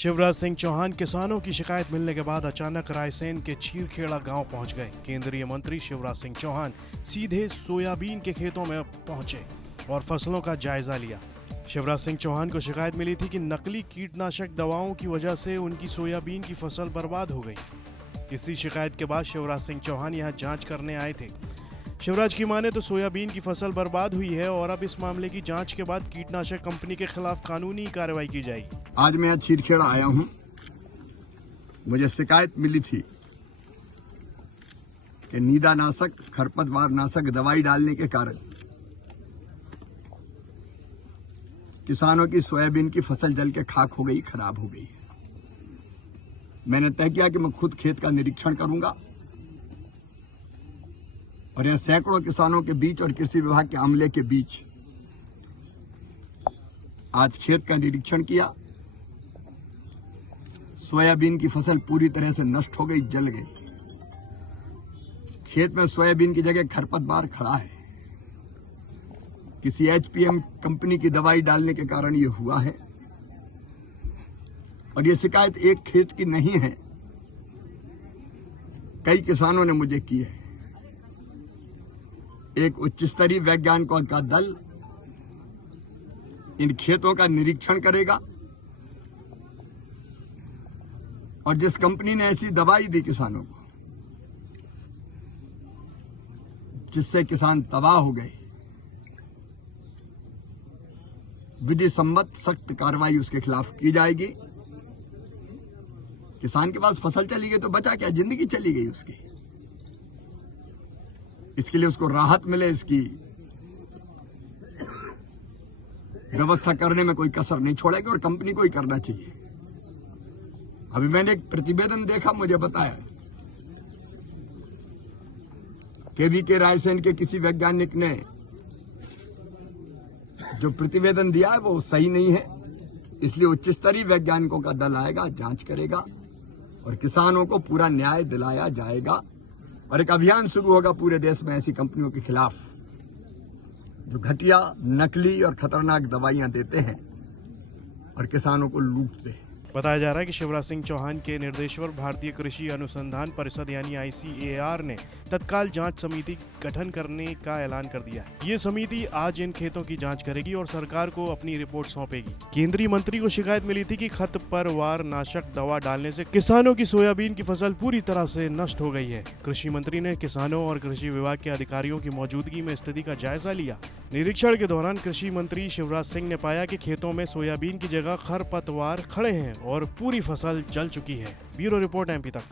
शिवराज सिंह चौहान किसानों की शिकायत मिलने के बाद अचानक रायसेन के चीरखेड़ा गांव पहुंच गए। केंद्रीय मंत्री शिवराज सिंह चौहान सीधे सोयाबीन के खेतों में पहुंचे और फसलों का जायजा लिया। शिवराज सिंह चौहान को शिकायत मिली थी कि नकली कीटनाशक दवाओं की वजह से उनकी सोयाबीन की फसल बर्बाद हो गई। इसी शिकायत के बाद शिवराज सिंह चौहान यहां जांच करने आए थे। शिवराज की माने तो सोयाबीन की फसल बर्बाद हुई है और अब इस मामले की जांच के बाद कीटनाशक कंपनी के खिलाफ कानूनी कार्रवाई की जाएगी। आज मैं चीरखेड़ा आया हूं। मुझे शिकायत मिली थी कि नीदानाशक, खरपतवार नाशक दवाई डालने के कारण किसानों की सोयाबीन की फसल जल के खाक हो गई, खराब हो गई। मैंने तय किया कि मैं खुद खेत का निरीक्षण करूंगा और यह सैकड़ों किसानों के बीच और कृषि विभाग के अमले के बीच आज खेत का निरीक्षण किया। सोयाबीन की फसल पूरी तरह से नष्ट हो गई, जल गई। खेत में सोयाबीन की जगह खरपतवार खड़ा है। किसी एचपीएम कंपनी की दवाई डालने के कारण यह हुआ है और यह शिकायत एक खेत की नहीं है, कई किसानों ने मुझे की है। एक उच्च स्तरीय वैज्ञानिकों का दल इन खेतों का निरीक्षण करेगा और जिस कंपनी ने ऐसी दवाई दी किसानों को जिससे किसान तबाह हो गए, विधि सम्मत सख्त कार्रवाई उसके खिलाफ की जाएगी। किसान के पास फसल चली गई तो बचा क्या, जिंदगी चली गई उसकी। इसके लिए उसको राहत मिले, इसकी व्यवस्था करने में कोई कसर नहीं छोड़ेगी और कंपनी को ही करना चाहिए। अभी मैंने एक प्रतिवेदन देखा, मुझे बताया केवीके रायसेन के किसी वैज्ञानिक ने जो प्रतिवेदन दिया है वो सही नहीं है। इसलिए उच्च स्तरीय वैज्ञानिकों का दल आएगा, जांच करेगा और किसानों को पूरा न्याय दिलाया जाएगा और एक अभियान शुरू होगा पूरे देश में ऐसी कंपनियों के खिलाफ जो घटिया, नकली और खतरनाक दवाइयां देते हैं और किसानों को लूटते हैं। बताया जा रहा है कि शिवराज सिंह चौहान के निर्देश पर भारतीय कृषि अनुसंधान परिषद यानी ICAR ने तत्काल जांच समिति गठन करने का ऐलान कर दिया है। ये समिति आज इन खेतों की जांच करेगी और सरकार को अपनी रिपोर्ट सौंपेगी। केंद्रीय मंत्री को शिकायत मिली थी कि खरपतवार नाशक दवा डालने से किसानों की सोयाबीन की फसल पूरी तरह से नष्ट हो गई है। कृषि मंत्री ने किसानों और कृषि विभाग के अधिकारियों की मौजूदगी में स्थिति का जायजा लिया। निरीक्षण के दौरान कृषि मंत्री शिवराज सिंह ने पाया कि खेतों में सोयाबीन की जगह खरपतवार खड़े हैं और पूरी फसल जल चुकी है। ब्यूरो रिपोर्ट MP तक।